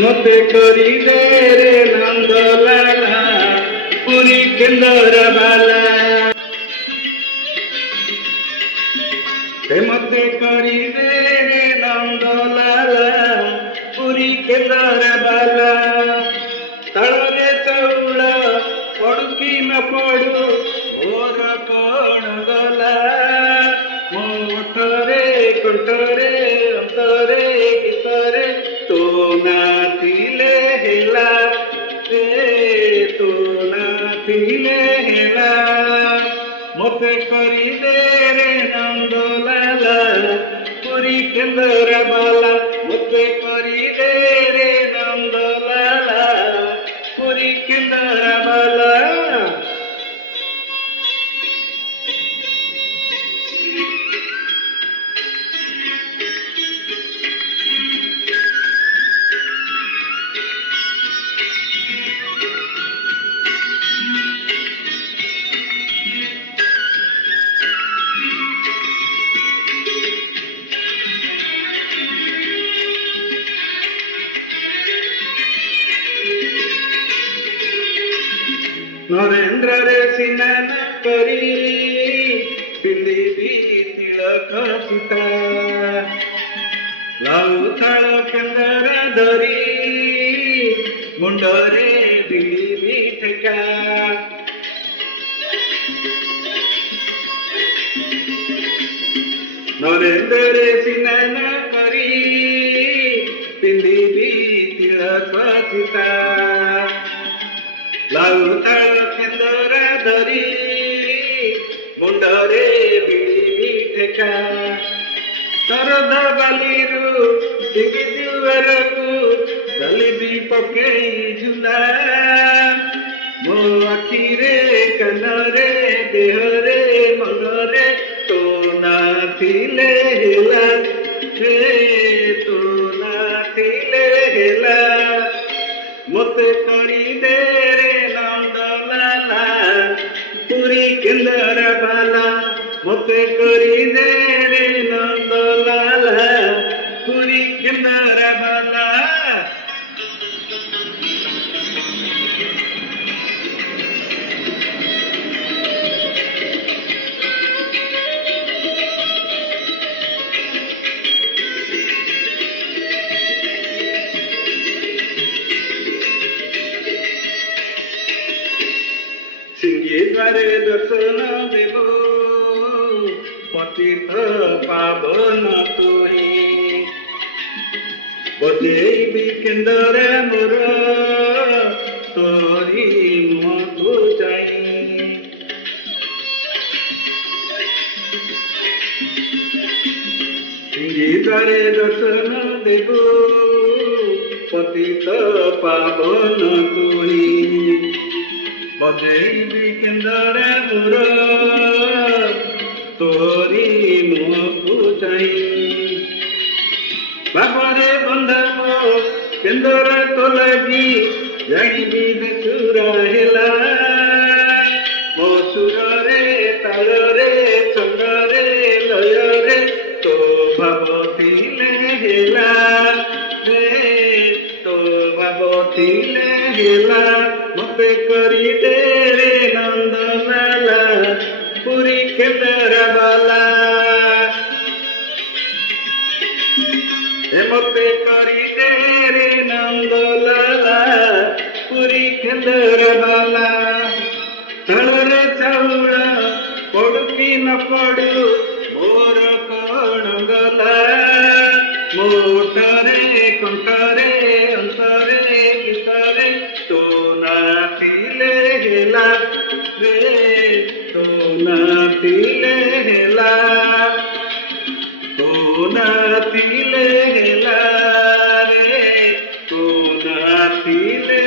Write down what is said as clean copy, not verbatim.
मते करी दे रे नंद लाला पुरी केंदर बाला मते करी दे रे नंद लाला पुरी केंदर बाला तळरे चौळ पडू की न पडू भोर कण गला मोटरे कंठरे अंतरे गीतरे तो नाथिले हेला रे तो नाथिले हेला मते करी दे रे नंद लाला पुरी केंदर बाला मते करी दे रे नंद लाला पुरी केंदर बाला नरेंद्र रे सिनन करी पिंदी तिलक सीता लाऊ थाळ केंदर धरी मुंडरे दिली ठेका नरेंद्र रे सिनन करी पिंदी तिलक सीता लाऊ थाळ केंदर धरी मुंडरे बिली ठेका शरद बालीरू दिवी दुआरकू जलेबी पकेई झुला मो आखिरे कानरे देहरे मनरे तो नाथिले हेला रे तो नाथिले हेला मते करी दे रे नंद लाला पुरी केंदर बाला मते करी दे रे नंद लाला पुरी केंदर बाला द्वारे दर्शन देव पतित पावन तोरी बजेबी केंदर मोर तोरी मुहको जाई द्वारे दर्शन देव पतित पावन तोरी बजेबी केंदर मोर तोरी मुहको जाई बाबरे बंधव केंदर तो लगी जानिबी बेसुरा हेला मो सुर रे ताल रे छंद रे लय रे तो भावथिले हेला रे तो भावथिले हेला मते करी दे रे नंद लाला पुरी केंदर बाला मते करी दे रे नंद लाला पुरी केंदर बाला तळरे चाउळ पडू की न पडू मोर कण गला मोटरे कंठरे अंतरे गीतरे तो नाथिले हेला रे तो नाथिले हेला तो नाथिले हेला रे तो नाथिले